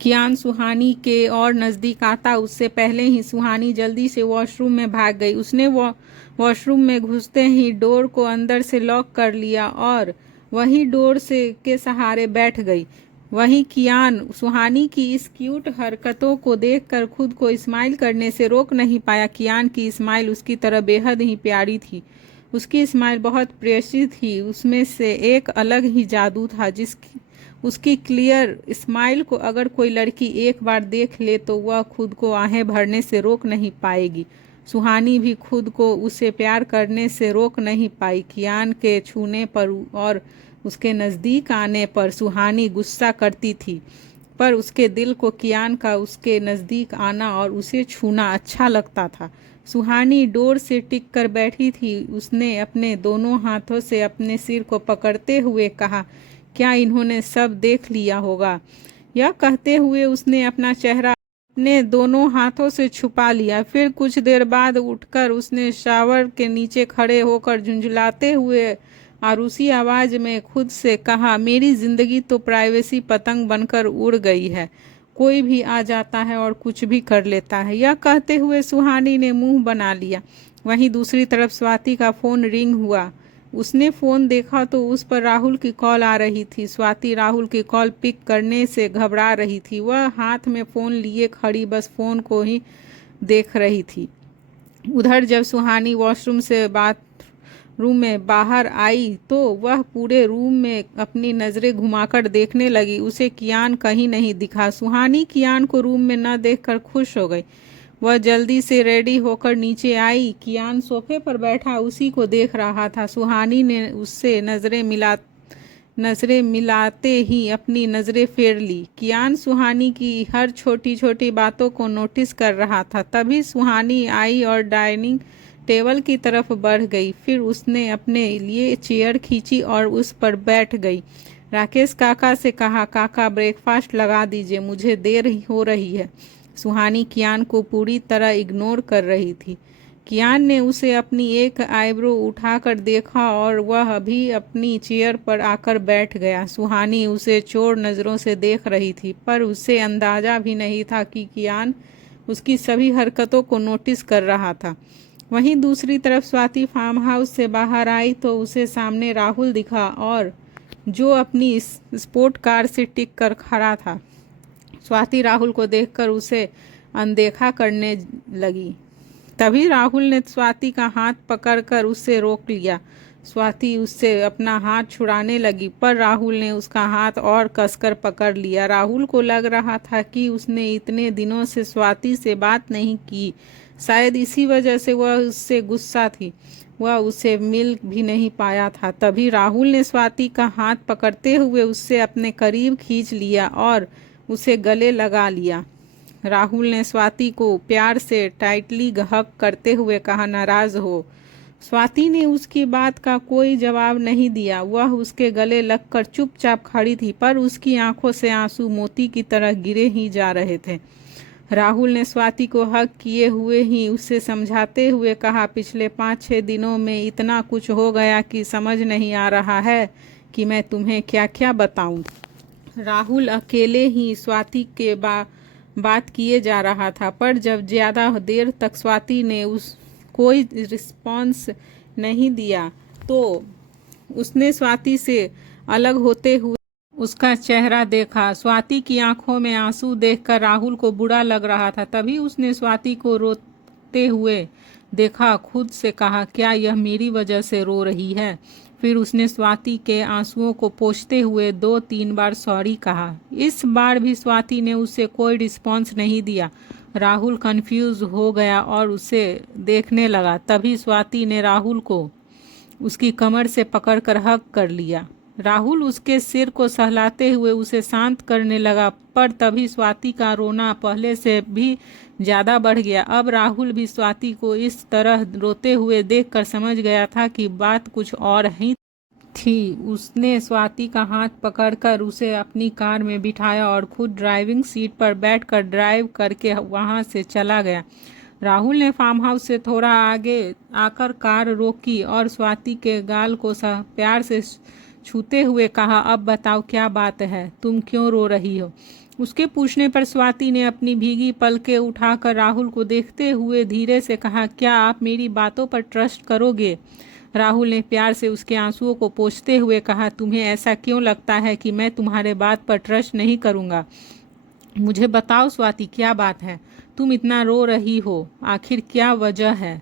कियान सुहानी के और नज़दीक आता उससे पहले ही सुहानी जल्दी से वॉशरूम में भाग गई। उसने वॉशरूम में घुसते ही डोर को अंदर से लॉक कर लिया और वही डोर से के सहारे बैठ गई। वहीं कियान सुहानी की इस क्यूट हरकतों को देखकर खुद को स्माइल करने से रोक नहीं पाया। कियान की स्माइल उसकी तरह बेहद ही प्यारी थी। उसकी स्माइल बहुत प्रेयसी थी। उसमें से एक अलग ही जादू था जिसकी उसकी क्लियर स्माइल को अगर कोई लड़की एक बार देख ले तो वह खुद को आहें भरने से रोक नहीं पाएगी। सुहानी भी खुद को उसे प्यार करने से रोक नहीं पाई। कियान के छूने पर और उसके नज़दीक आने पर सुहानी गुस्सा करती थी, पर उसके दिल को कियान का उसके नज़दीक आना और उसे छूना अच्छा लगता था। सुहानी डोर से टिक कर बैठी थी। उसने अपने दोनों हाथों से अपने सिर को पकड़ते हुए कहा, क्या इन्होंने सब देख लिया होगा? यह कहते हुए उसने अपना चेहरा अपने दोनों हाथों से छुपा लिया। फिर कुछ देर बाद उठकर उसने शावर के नीचे खड़े होकर झुंझलाते हुए आरूसी आवाज में खुद से कहा, मेरी जिंदगी तो प्राइवेसी पतंग बनकर उड़ गई है। कोई भी आ जाता है और कुछ भी कर लेता है। यह कहते हुए सुहानी ने मुंह बना लिया। वहीं दूसरी तरफ स्वाति का फोन रिंग हुआ। उसने फ़ोन देखा तो उस पर राहुल की कॉल आ रही थी। स्वाति राहुल की कॉल पिक करने से घबरा रही थी। वह हाथ में फ़ोन लिए खड़ी बस फ़ोन को ही देख रही थी। उधर जब सुहानी वॉशरूम से बाथरूम में बाहर आई तो वह पूरे रूम में अपनी नज़रें घुमाकर देखने लगी। उसे कियान कहीं नहीं दिखा। सुहानी कियान को रूम में न देखकर खुश हो गई। वह जल्दी से रेडी होकर नीचे आई। कियान सोफे पर बैठा उसी को देख रहा था। सुहानी ने उससे नज़रें मिलाते ही अपनी नज़रें फेर ली। कियान सुहानी की हर छोटी छोटी बातों को नोटिस कर रहा था। तभी सुहानी आई और डाइनिंग टेबल की तरफ बढ़ गई। फिर उसने अपने लिए चेयर खींची और उस पर बैठ गई। राकेश काका से कहा, काका ब्रेकफास्ट लगा दीजिए, मुझे देर हो रही है। सुहानी कियान को पूरी तरह इग्नोर कर रही थी। कियान ने उसे अपनी एक आईब्रो उठाकर देखा और वह अभी अपनी चेयर पर आकर बैठ गया। सुहानी उसे चोर नज़रों से देख रही थी, पर उसे अंदाजा भी नहीं था कि कियान उसकी सभी हरकतों को नोटिस कर रहा था। वहीं दूसरी तरफ स्वाति फार्म हाउस से बाहर आई तो उसे सामने राहुल दिखा और जो अपनी स्पोर्ट कार से टिक कर खड़ा था। स्वाति राहुल को देखकर उसे अनदेखा करने लगी। तभी राहुल ने स्वाति का हाथ पकड़कर उससे रोक लिया। स्वाति उससे अपना हाथ छुड़ाने लगी, पर राहुल ने उसका हाथ और कसकर पकड़ लिया। राहुल को लग रहा था कि उसने इतने दिनों से स्वाति से बात नहीं की। शायद इसी वजह से वह उससे गुस्सा थी। वह उसे मिल भी नहीं पाया था। तभी राहुल ने स्वाति का हाथ पकड़ते हुए उससे अपने करीब खींच लिया और उसे गले लगा लिया। राहुल ने स्वाति को प्यार से टाइटली हग करते हुए कहा, नाराज हो? स्वाति ने उसकी बात का कोई जवाब नहीं दिया। वह उसके गले लगकर चुपचाप खड़ी थी, पर उसकी आंखों से आंसू मोती की तरह गिरे ही जा रहे थे। राहुल ने स्वाति को हग किए हुए ही उसे समझाते हुए कहा, पिछले 5-6 दिनों में इतना कुछ हो गया कि समझ नहीं आ रहा है कि मैं तुम्हें क्या क्या बताऊं। राहुल अकेले ही स्वाति के बात किए जा रहा था, पर जब ज़्यादा देर तक स्वाति ने कोई रिस्पॉन्स नहीं दिया तो उसने स्वाति से अलग होते हुए उसका चेहरा देखा। स्वाति की आंखों में आंसू देखकर राहुल को बुरा लग रहा था। तभी उसने स्वाति को रोते हुए देखा। खुद से कहा, क्या यह मेरी वजह से रो रही है? फिर उसने स्वाति के आंसुओं को पोंछते हुए 2-3 बार सॉरी कहा। इस बार भी स्वाति ने उसे कोई रिस्पॉन्स नहीं दिया। राहुल कंफ्यूज हो गया और उसे देखने लगा। तभी स्वाति ने राहुल को उसकी कमर से पकड़कर हग कर लिया। राहुल उसके सिर को सहलाते हुए उसे शांत करने लगा, पर तभी स्वाति का रोना पहले से भी ज़्यादा बढ़ गया। अब राहुल भी स्वाति को इस तरह रोते हुए देखकर समझ गया था कि बात कुछ और ही थी। उसने स्वाति का हाथ पकड़कर उसे अपनी कार में बिठाया और खुद ड्राइविंग सीट पर बैठकर ड्राइव करके वहां से चला गया। राहुल ने फार्म हाउस से थोड़ा आगे आकर कार रोकी और स्वाति के गाल को प्यार से छूते हुए कहा, अब बताओ क्या बात है, तुम क्यों रो रही हो? उसके पूछने पर स्वाति ने अपनी भीगी पलकें उठाकर राहुल को देखते हुए धीरे से कहा, क्या आप मेरी बातों पर ट्रस्ट करोगे? राहुल ने प्यार से उसके आंसुओं को पोंछते हुए कहा, तुम्हें ऐसा क्यों लगता है कि मैं तुम्हारे बात पर ट्रस्ट नहीं करूँगा? मुझे बताओ स्वाति, क्या बात है? तुम इतना रो रही हो, आखिर क्या वजह है?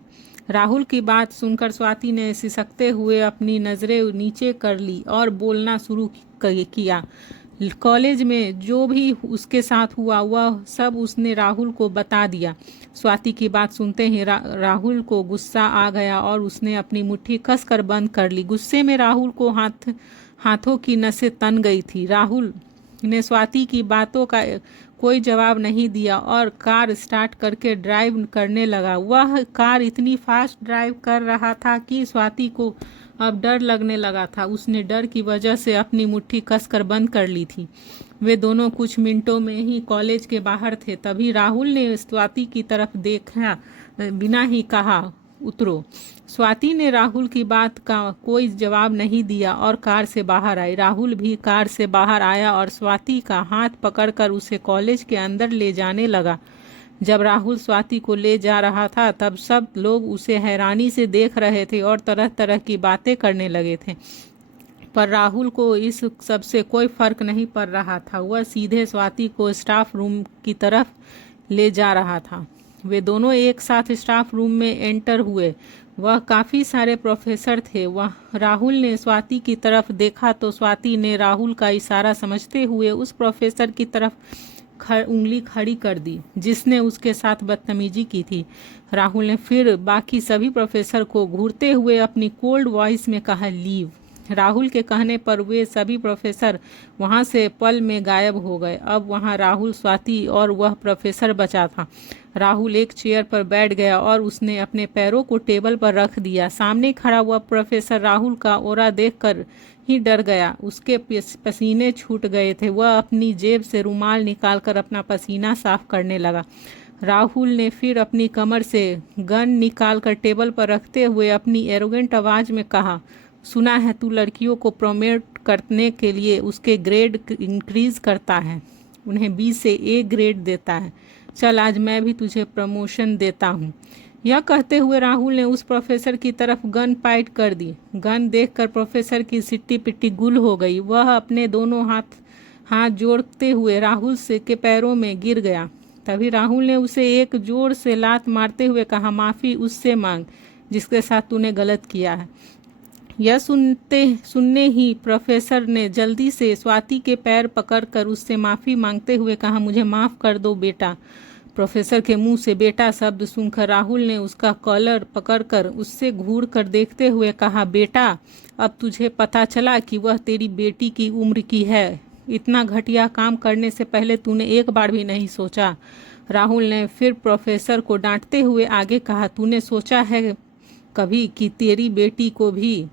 राहुल की बात सुनकर स्वाति ने सिसकते हुए अपनी नज़रें नीचे कर ली और बोलना शुरू किया। कॉलेज में जो भी उसके साथ हुआ वह सब उसने राहुल को बता दिया। स्वाति की बात सुनते ही राहुल को गुस्सा आ गया और उसने अपनी मुट्ठी कसकर बंद कर ली। गुस्से में राहुल को हाथों की नसें तन गई थी। राहुल ने स्वाति की बातों का कोई जवाब नहीं दिया और कार स्टार्ट करके ड्राइव करने लगा। वह कार इतनी फास्ट ड्राइव कर रहा था कि स्वाति को अब डर लगने लगा था। उसने डर की वजह से अपनी मुट्ठी कसकर बंद कर ली थी। वे दोनों कुछ मिनटों में ही कॉलेज के बाहर थे। तभी राहुल ने स्वाति की तरफ देखा बिना ही कहा, उतरो। स्वाति ने राहुल की बात का कोई जवाब नहीं दिया और कार से बाहर आई। राहुल भी कार से बाहर आया और स्वाति का हाथ पकड़कर उसे कॉलेज के अंदर ले जाने लगा। जब राहुल स्वाति को ले जा रहा था तब सब लोग उसे हैरानी से देख रहे थे और तरह तरह की बातें करने लगे थे, पर राहुल को इस सब से कोई फर्क नहीं पड़ रहा था। वह सीधे स्वाति को स्टाफ रूम की तरफ ले जा रहा था। वे दोनों एक साथ स्टाफ रूम में एंटर हुए। वह काफ़ी सारे प्रोफेसर थे। वह राहुल ने स्वाति की तरफ देखा तो स्वाति ने राहुल का इशारा समझते हुए उस प्रोफेसर की तरफ उंगली खड़ी कर दी जिसने उसके साथ बदतमीजी की थी। राहुल ने फिर बाकी सभी प्रोफेसर को घूरते हुए अपनी कोल्ड वॉइस में कहा, लीव। राहुल के कहने पर वे सभी प्रोफेसर वहां से पल में गायब हो गए। अब वहां राहुल, स्वाति और वह प्रोफेसर बचा था। राहुल एक चेयर पर बैठ गया और उसने अपने पैरों को टेबल पर रख दिया। सामने खड़ा हुआ प्रोफेसर राहुल का ऑरा देखकर ही डर गया। उसके पसीने छूट गए थे। वह अपनी जेब से रुमाल निकालकर अपना पसीना साफ करने लगा। राहुल ने फिर अपनी कमर से गन निकालकर टेबल पर रखते हुए अपनी एरोगेंट आवाज में कहा, सुना है तू लड़कियों को प्रमोट करने के लिए उसके ग्रेड इंक्रीज करता है, उन्हें बी से ए ग्रेड देता है। चल आज मैं भी तुझे प्रमोशन देता हूँ। यह कहते हुए राहुल ने उस प्रोफेसर की तरफ गन पॉइंट कर दी। गन देखकर प्रोफेसर की सिट्टी पिट्टी गुल हो गई। वह अपने दोनों हाथ जोड़ते हुए राहुल से के पैरों में गिर गया। तभी राहुल ने उसे एक जोर से लात मारते हुए कहा, माफ़ी उससे मांग जिसके साथ तूने गलत किया है। यह सुनने ही प्रोफेसर ने जल्दी से स्वाति के पैर पकड़कर उससे माफ़ी मांगते हुए कहा, मुझे माफ़ कर दो बेटा। प्रोफेसर के मुंह से बेटा शब्द सुनकर राहुल ने उसका कॉलर पकड़कर उससे घूर कर देखते हुए कहा, बेटा अब तुझे पता चला कि वह तेरी बेटी की उम्र की है। इतना घटिया काम करने से पहले तूने एक बार भी नहीं सोचा। राहुल ने फिर प्रोफेसर को डांटते हुए आगे कहा, तूने सोचा है कभी कि तेरी बेटी को भी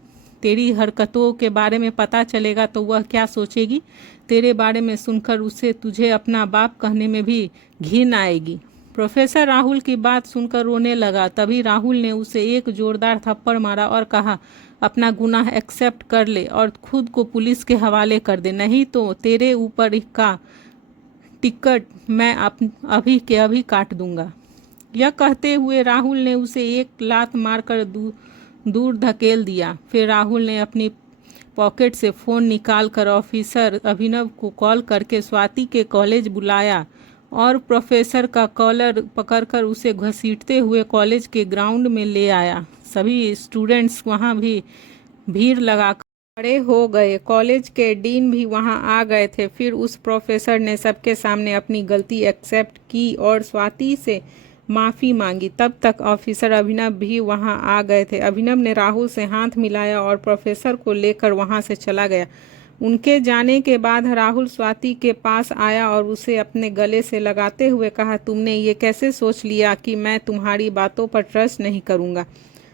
तेरी हरकतों के बारे में पता चलेगा तो वह क्या सोचेगी? तेरे बारे में सुनकर उसे तुझे अपना बाप कहने में भी घिन आएगी। प्रोफेसर राहुल की बात सुनकर रोने लगा। तभी राहुल ने उसे एक जोरदार थप्पड़ मारा और कहा, अपना गुनाह एक्सेप्ट कर ले और खुद को पुलिस के हवाले कर दे, नहीं तो तेरे ऊपर का टिकट मैं अभी के अभी काट दूंगा। यह कहते हुए राहुल ने उसे एक लात मारकर दूर धकेल दिया। फिर राहुल ने अपनी पॉकेट से फ़ोन निकालकर ऑफिसर अभिनव को कॉल करके स्वाति के कॉलेज बुलाया और प्रोफेसर का कॉलर पकड़कर उसे घसीटते हुए कॉलेज के ग्राउंड में ले आया। सभी स्टूडेंट्स वहां भी भीड़ लगाकर खड़े हो गए। कॉलेज के डीन भी वहां आ गए थे। फिर उस प्रोफेसर ने सबके सामने अपनी गलती एक्सेप्ट की और स्वाति से माफ़ी मांगी। तब तक ऑफिसर अभिनव भी वहां आ गए थे। अभिनव ने राहुल से हाथ मिलाया और प्रोफेसर को लेकर वहां से चला गया। उनके जाने के बाद राहुल स्वाति के पास आया और उसे अपने गले से लगाते हुए कहा, तुमने ये कैसे सोच लिया कि मैं तुम्हारी बातों पर ट्रस्ट नहीं करूँगा?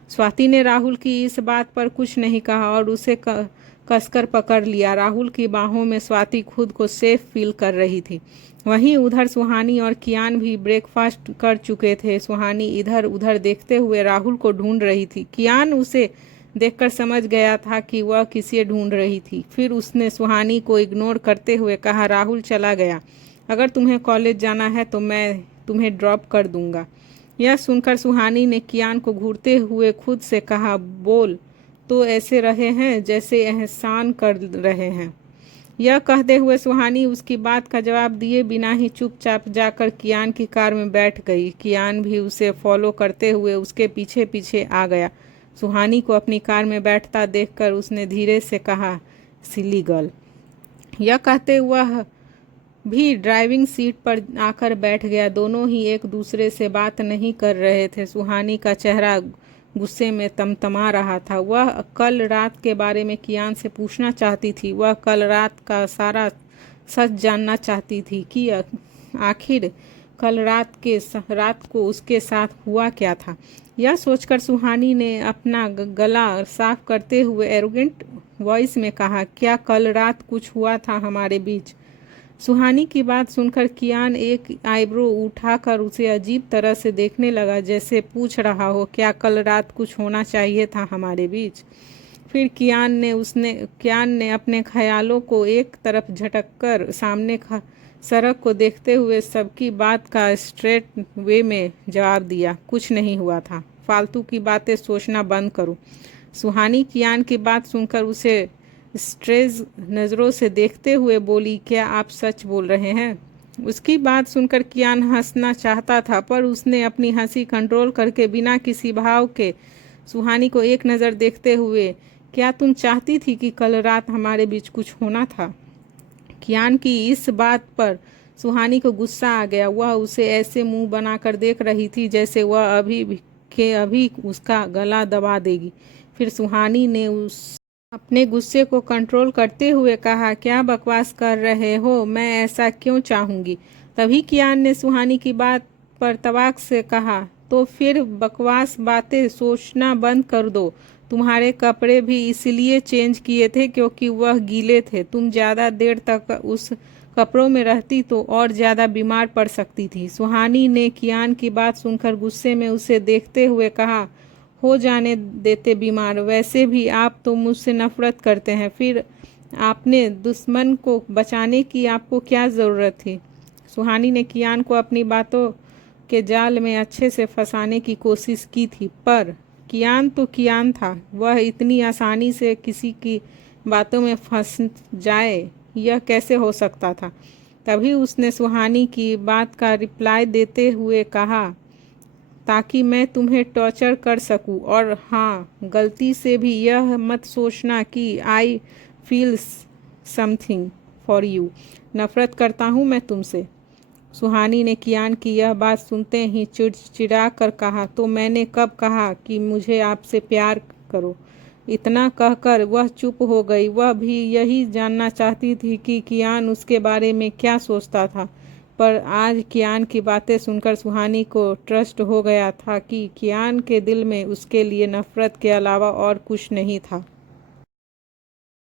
स्वाति ने राहुल की इस बात पर कुछ नहीं कहा और उसे कसकर पकड़ लिया। राहुल की बाहों में स्वाति खुद को सेफ फील कर रही थी। वहीं उधर सुहानी और कियान भी ब्रेकफास्ट कर चुके थे। सुहानी इधर उधर देखते हुए राहुल को ढूंढ रही थी। कियान उसे देखकर समझ गया था कि वह किसे ढूंढ रही थी। फिर उसने सुहानी को इग्नोर करते हुए कहा, राहुल चला गया, अगर तुम्हें कॉलेज जाना है तो मैं तुम्हें ड्रॉप कर दूंगा। यह सुनकर सुहानी ने कियान को घूरते हुए खुद से कहा, बोल तो ऐसे रहे हैं जैसे एहसान कर रहे हैं। यह कहते हुए सुहानी उसकी बात का जवाब दिए बिना ही चुपचाप जाकर कियान की कार में बैठ गई। कियान भी उसे फॉलो करते हुए उसके पीछे पीछे आ गया। सुहानी को अपनी कार में बैठता देखकर उसने धीरे से कहा, सिली गर्ल। यह कहते वह भी ड्राइविंग सीट पर आकर बैठ गया। दोनों ही एक दूसरे से बात नहीं कर रहे थे। सुहानी का चेहरा गुस्से में तमतमा रहा था। वह कल रात के बारे में कियान से पूछना चाहती थी। वह कल रात का सारा सच जानना चाहती थी कि आखिर कल रात को उसके साथ हुआ क्या था। यह सोचकर सुहानी ने अपना गला साफ करते हुए एरोगेंट वॉइस में कहा, क्या कल रात कुछ हुआ था हमारे बीच? सुहानी की बात सुनकर कियान एक आईब्रो उठाकर उसे अजीब तरह से देखने लगा, जैसे पूछ रहा हो, क्या कल रात कुछ होना चाहिए था हमारे बीच? फिर कियान ने अपने ख्यालों को एक तरफ झटककर सामने सड़क को देखते हुए सबकी बात का स्ट्रेट वे में जवाब दिया, कुछ नहीं हुआ था, फालतू की बातें सोचना बंद करो। सुहानी कियान की बात सुनकर उसे स्ट्रेज नज़रों से देखते हुए बोली, क्या आप सच बोल रहे हैं? उसकी बात सुनकर कियान हंसना चाहता था, पर उसने अपनी हंसी कंट्रोल करके बिना किसी भाव के सुहानी को एक नज़र देखते हुए, क्या तुम चाहती थी कि कल रात हमारे बीच कुछ होना था? कियान की इस बात पर सुहानी को गुस्सा आ गया। वह उसे ऐसे मुंह बनाकर देख रही थी जैसे वह अभी उसका गला दबा देगी। फिर सुहानी ने अपने गुस्से को कंट्रोल करते हुए कहा, क्या बकवास कर रहे हो? मैं ऐसा क्यों चाहूँगी? तभी कियान ने सुहानी की बात पर तवाक से कहा, तो फिर बकवास बातें सोचना बंद कर दो। तुम्हारे कपड़े भी इसलिए चेंज किए थे क्योंकि वह गीले थे। तुम ज़्यादा देर तक उस कपड़ों में रहती तो और ज़्यादा बीमार पड़ सकती थी। सुहानी ने कियान की बात सुनकर गुस्से में उसे देखते हुए कहा, हो जाने देते बीमार, वैसे भी आप तो मुझसे नफरत करते हैं, फिर आपने दुश्मन को बचाने की आपको क्या ज़रूरत थी? सुहानी ने कियान को अपनी बातों के जाल में अच्छे से फंसाने की कोशिश की थी, पर कियान तो कियान था। वह इतनी आसानी से किसी की बातों में फंस जाए, यह कैसे हो सकता था? तभी उसने सुहानी की बात का रिप्लाई देते हुए कहा, ताकि मैं तुम्हें टॉर्चर कर सकूं। और हाँ, गलती से भी यह मत सोचना कि I feel something for you. नफरत करता हूँ मैं तुमसे। सुहानी ने कियान की यह बात सुनते ही चिड़चिड़ा कर कहा, तो मैंने कब कहा कि मुझे आपसे प्यार करो? इतना कहकर वह चुप हो गई। वह भी यही जानना चाहती थी कि कियान उसके बारे में क्या सोचता था, पर आज कियान की बातें सुनकर सुहानी को ट्रस्ट हो गया था कि कियान के दिल में उसके लिए नफरत के अलावा और कुछ नहीं था।